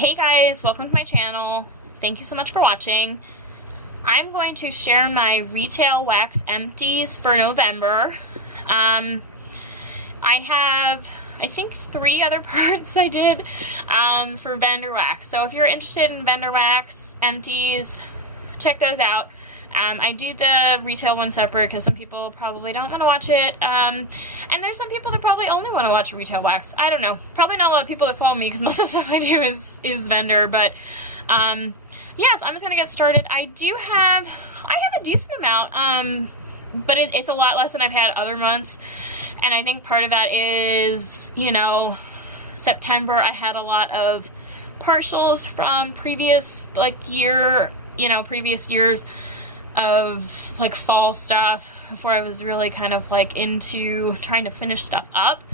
Hey guys, welcome to my channel. Thank you so much for watching. I'm going to share my retail wax empties for November. I have, I think, 3 other parts I did for vendor wax. So if you're interested in vendor wax empties, check those out. I do the retail one separate because some people probably don't want to watch it. And there's some people that probably only want to watch retail wax. I don't know. Probably not a lot of people that follow me because most of the stuff I do is vendor. But yes, I'm just going to get started. I have a decent amount, but it's a lot less than I've had other months. And I think part of that is, you know, September I had a lot of partials from previous years of like fall stuff before I was really kind of like into trying to finish stuff up.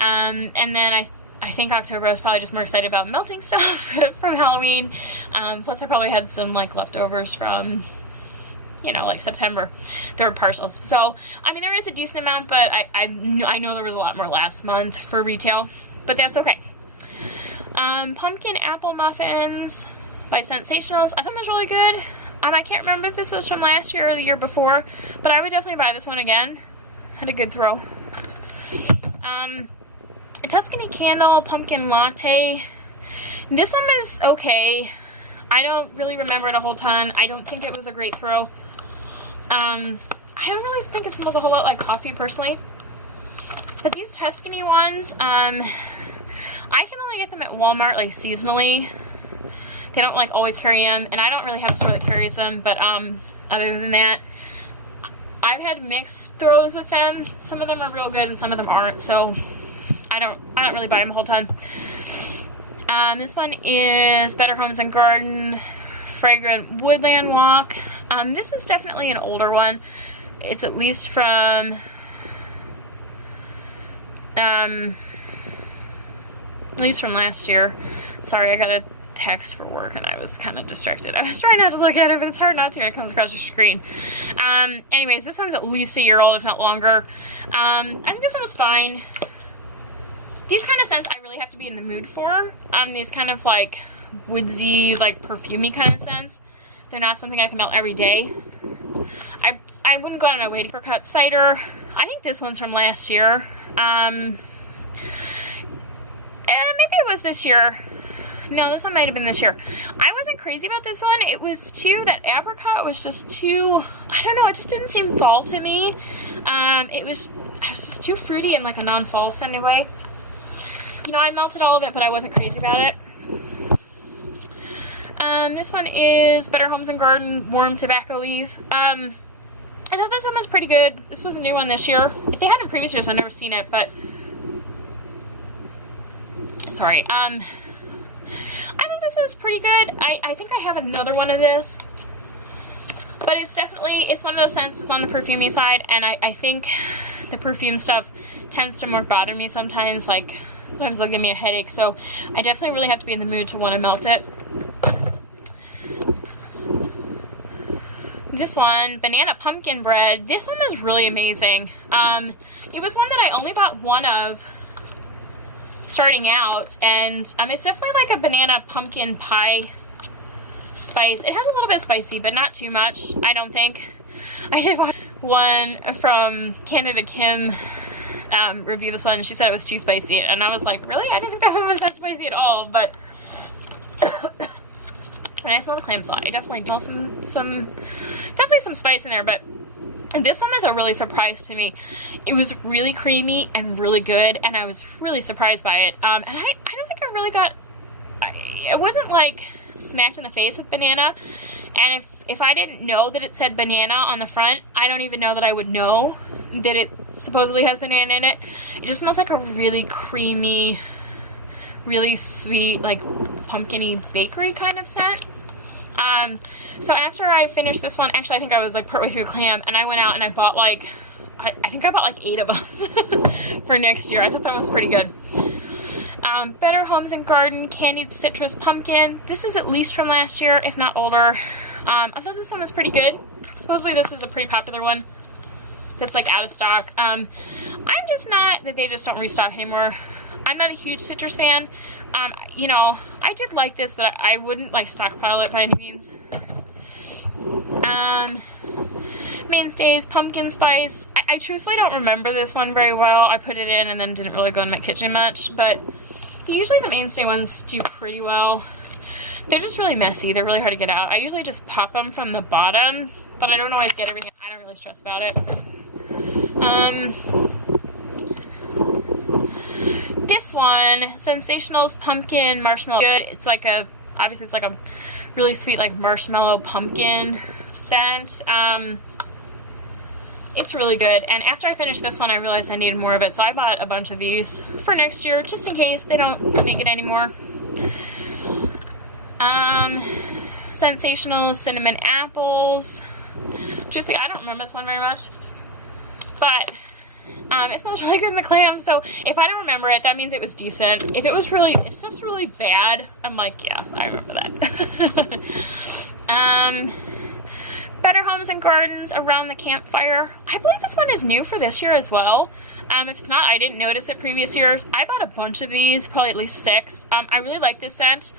And then I think October I was probably just more excited about melting stuff from Halloween. Plus I probably had some like leftovers from, you know, like September. There were partials. So, I mean, there is a decent amount, but I know there was a lot more last month for retail, but that's okay. Pumpkin apple muffins by Sensationals. I thought it was really good. I can't remember if this was from last year or the year before, but I would definitely buy this one again. Had a good throw. A Tuscany Candle Pumpkin Latte. This one is okay. I don't really remember it a whole ton. I don't think it was a great throw. I don't really think it smells a whole lot like coffee, personally. But these Tuscany ones, I can only get them at Walmart, like, seasonally. They don't, like, always carry them, and I don't really have a store that carries them, but, other than that, I've had mixed throws with them. Some of them are real good, and some of them aren't, so I don't really buy them a whole ton. This one is Better Homes and Garden Fragrant Woodland Walk. This is definitely an older one. It's at least from, last year. Sorry, I got a text for work and I was kind of distracted. I was trying not to look at it, but it's hard not to when it comes across your screen. Anyways, this one's at least a year old, if not longer. I think this one was fine. These kind of scents I really have to be in the mood for. These kind of like woodsy, like perfumey kind of scents. They're not something I can melt every day. I wouldn't go out of my way to Apricot cider. I think this one's from last year. Maybe it was this year. No, this one might have been this year. I wasn't crazy about this one. It was that Apricot was just too, I don't know, it just didn't seem fall to me. It was just too fruity in like a non-fall scent anyway. You know, I melted all of it, but I wasn't crazy about it. This one is Better Homes and Garden Warm Tobacco Leaf. I thought this one was pretty good. This was a new one this year. If they had in previous years, I've never seen it, but sorry. I thought this was pretty good. I think I have another one of this, but it's one of those scents that's on the perfumey side, and I think the perfume stuff tends to more bother me sometimes. Like, sometimes they'll give me a headache, so I definitely really have to be in the mood to want to melt it. This one, Banana Pumpkin Bread. This one was really amazing. It was one that I only bought one of starting out, and it's definitely like a banana pumpkin pie spice. It has a little bit spicy, but not too much, I don't think. I did watch one from Canada Kim review this one, and she said it was too spicy, and I was like, really? I didn't think that one was that spicy at all, but when I smell the clam sauce, I definitely smell definitely some spice in there, but this one was a really surprise to me. It was really creamy and really good, and I was really surprised by it. And I don't think I really it wasn't like smacked in the face with banana, and if I didn't know that it said banana on the front, I don't even know that I would know that it supposedly has banana in it. It just smells like a really creamy, really sweet, like pumpkin-y bakery kind of scent. So after I finished this one, actually I think I was like partway through clam, and I went out and I bought like, I think I bought like 8 of them for next year. I thought that was pretty good. Better Homes and Garden Candied Citrus Pumpkin. This is at least from last year, if not older. I thought this one was pretty good. Supposedly this is a pretty popular one that's like out of stock. I'm just not, that they just don't restock anymore. I'm not a huge citrus fan, You know, I did like this, but I wouldn't like stockpile it by any means. Mainstays, pumpkin spice. I truthfully don't remember this one very well. I put it in and then didn't really go in my kitchen much, but usually the mainstay ones do pretty well. They're just really messy. They're really hard to get out. I usually just pop them from the bottom, but I don't always get everything. I don't really stress about it. This one, Sensationals Pumpkin Marshmallow. Good. It's like a, obviously it's like a really sweet like marshmallow pumpkin scent. It's really good, and after I finished this one, I realized I needed more of it, so I bought a bunch of these for next year, just in case they don't make it anymore. Sensational Cinnamon Apples. Truthfully, I don't remember this one very much, but it smells really good in the clams, so if I don't remember it, that means it was decent. If stuff's really bad, I'm like, yeah, I remember that. Better Homes and Gardens Around the Campfire. I believe this one is new for this year as well. If it's not, I didn't notice it previous years. I bought a bunch of these, probably at least 6. I really like this scent.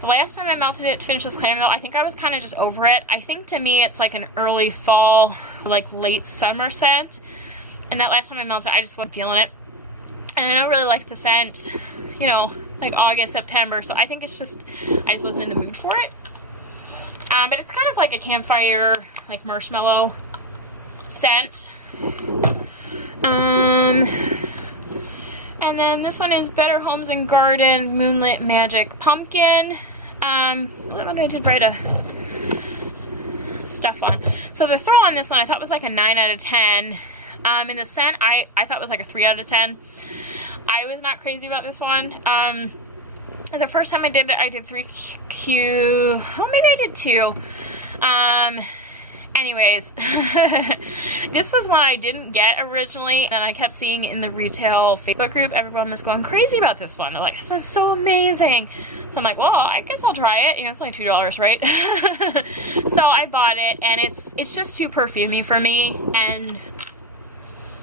The last time I melted it to finish this clam, though, I think I was kind of just over it. I think to me it's like an early fall, like late summer scent. And that last time I melted it, I just wasn't feeling it. And I don't really like the scent, you know, like August, September. So I think it's just, I just wasn't in the mood for it. But it's kind of like a campfire, like marshmallow scent. And then this one is Better Homes and Garden Moonlit Magic Pumpkin. What I did write a stuff on. So the throw on this one I thought was like a 9 out of 10. In the scent, I thought it was like a 3 out of 10. I was not crazy about this one. The first time I did it, I did 3Q, well, maybe I did 2. Anyways, this was one I didn't get originally, and I kept seeing in the retail Facebook group, everyone was going crazy about this one. They're like, this one's so amazing. So I'm like, well, I guess I'll try it. You know, it's only $2, right? So I bought it, and it's just too perfumey for me, and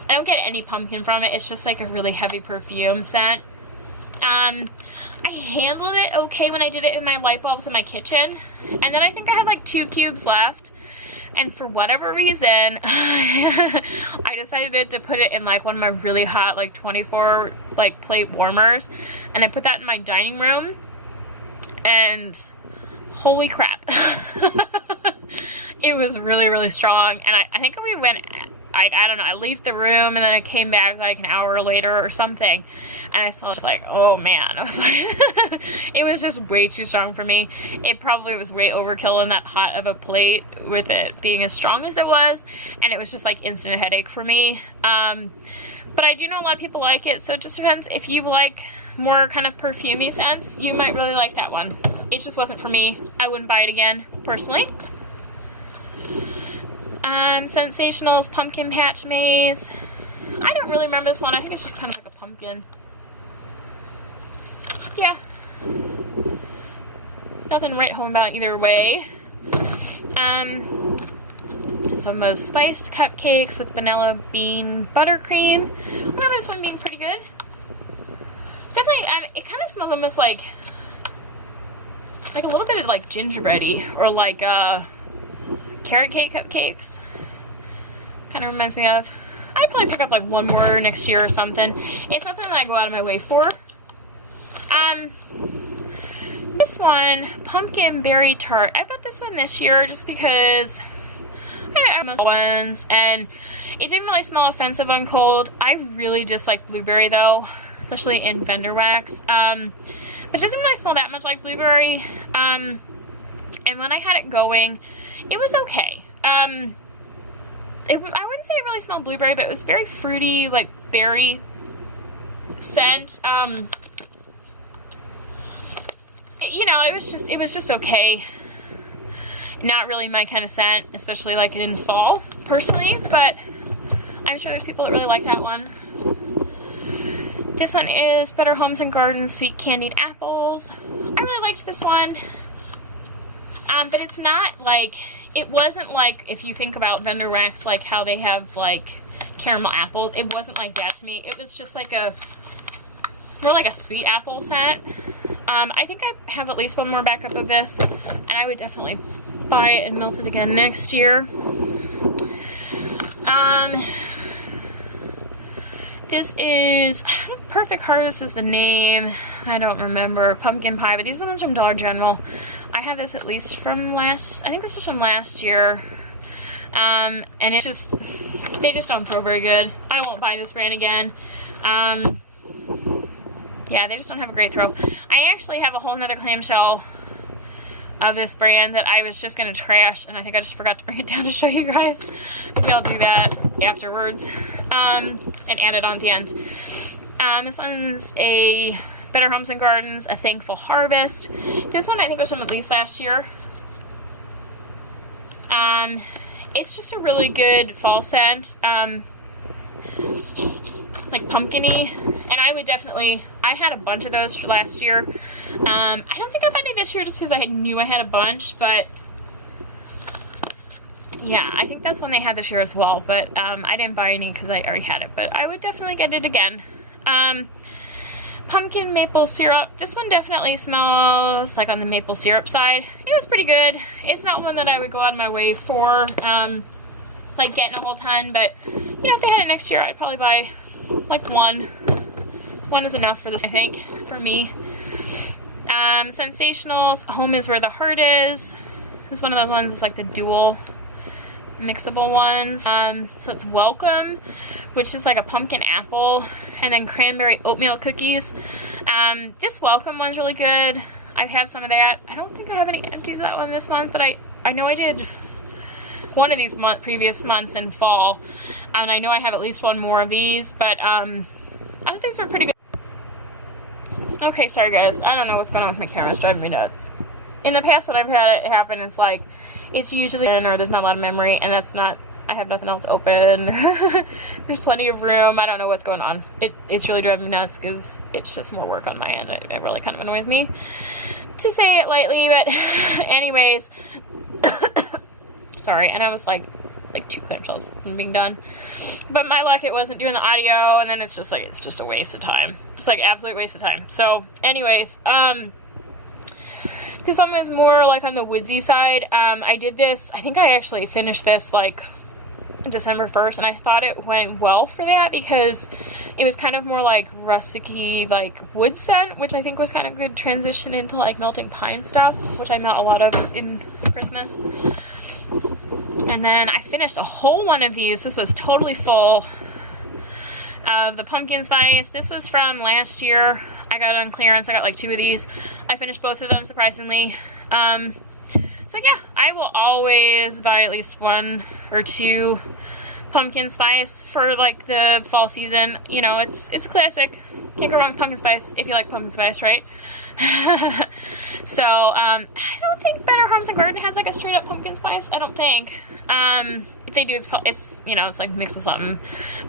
I don't get any pumpkin from it. It's just like a really heavy perfume scent. I handled it okay when I did it in my light bulbs in my kitchen, and then I think I had like 2 cubes left, and for whatever reason, I decided to put it in like one of my really hot like 24 like plate warmers, and I put that in my dining room, and holy crap. It was really, really strong, and I think we went, I don't know, I left the room, and then I came back like an hour later or something, and I saw it like, oh man, I was like, it was just way too strong for me. It probably was way overkill in that hot of a plate with it being as strong as it was, and it was just like instant headache for me. But I do know a lot of people like it, so it just depends. If you like more kind of perfumey scents, you might really like that one. It just wasn't for me. I wouldn't buy it again, personally. Sensationals Pumpkin Patch Maze. I don't really remember this one. I think it's just kind of like a pumpkin. Yeah. Nothing to write home about either way. Some of spiced cupcakes with vanilla bean buttercream. I remember this one being pretty good. Definitely, it kind of smells almost like a little bit of like gingerbready, or like carrot cake cupcakes. Kind of reminds me of. I'd probably pick up like one more next year or something. It's nothing that I go out of my way for. This one, Pumpkin Berry Tart. I bought this one this year just because I have most ones, and it didn't really smell offensive on cold. I really dislike blueberry though, especially in vendor wax. But it doesn't really smell that much like blueberry. And when I had it going, it was okay. I wouldn't say it really smelled blueberry, but it was very fruity, like berry scent. You know, it was just okay. Not really my kind of scent, especially like in the fall, personally, but I'm sure there's people that really like that one. This one is Better Homes and Gardens Sweet Candied Apples. I really liked this one. But it's not like, it wasn't like, if you think about vendor wax, like how they have like caramel apples, it wasn't like that to me. It was just like more like a sweet apple scent. I think I have at least one more backup of this, and I would definitely buy it and melt it again next year. This is, I don't know if Perfect Harvest is the name. I don't remember. Pumpkin pie, but these are the ones from Dollar General. I have this at least from I think this is from last year. And it's just, they just don't throw very good. I won't buy this brand again. Yeah, they just don't have a great throw. I actually have a whole nother clamshell of this brand that I was just going to trash, and I think I just forgot to bring it down to show you guys. Maybe I'll do that afterwards, and add it on at the end. This one's a Better Homes and Gardens, A Thankful Harvest. This one I think was from at least last year. It's just a really good fall scent, like pumpkin-y, and I would definitely, I had a bunch of those for last year. I don't think I bought any this year just because I knew I had a bunch, but yeah, I think that's one they had this year as well, but I didn't buy any because I already had it, but I would definitely get it again. Pumpkin maple syrup. This one definitely smells like on the maple syrup side. It was pretty good. It's not one that I would go out of my way for, like getting a whole ton, but you know, if they had it next year, I'd probably buy like one. One is enough for this, I think, for me. Sensationals, Home is Where the Heart Is. This is one of those ones, it's like the dual mixable ones. So it's Welcome, which is like a pumpkin apple, and then cranberry oatmeal cookies. This Welcome one's really good. I've had some of that. I don't think I have any empties of that one this month, but I know I did one of these previous months in fall, and I know I have at least one more of these, but I think these were pretty good. Okay, sorry guys, I don't know what's going on with my camera, it's driving me nuts. In the past when I've had it happen, it's like, it's usually in, or there's not a lot of memory, and that's not, I have nothing else open. There's plenty of room, I don't know what's going on. It's really driving me nuts, because it's just more work on my end. It really kind of annoys me, to say it lightly, but anyways. Sorry, and I was like 2 clamshells from being done. But my luck, it wasn't doing the audio, and then it's just a waste of time. Just like absolute waste of time. So, anyways, this one was more like on the woodsy side. I did this, I think I actually finished this like December 1st, and I thought it went well for that because it was kind of more like rustic-y, like wood scent, which I think was kind of good transition into like melting pine stuff, which I melt a lot of in Christmas. And then I finished a whole one of these. This was totally full of the pumpkin spice. This was from last year. I got it on clearance. I got like 2 of these. I finished both of them, surprisingly. So yeah, I will always buy at least 1 or 2 pumpkin spice for like the fall season. You know, it's a classic. Can't go wrong with pumpkin spice if you like pumpkin spice, right? So, I don't think Better Homes and Garden has like a straight up pumpkin spice. I don't think. If they do, it's you know, it's like mixed with something.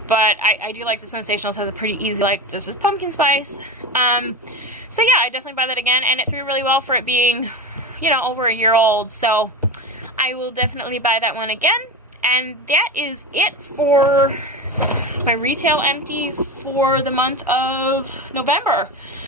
But I do like the Sensationals has a pretty easy, like, this is pumpkin spice. So yeah, I definitely buy that again, and it threw really well for it being, you know, over a year old. So I will definitely buy that one again. And that is it for my retail empties for the month of November.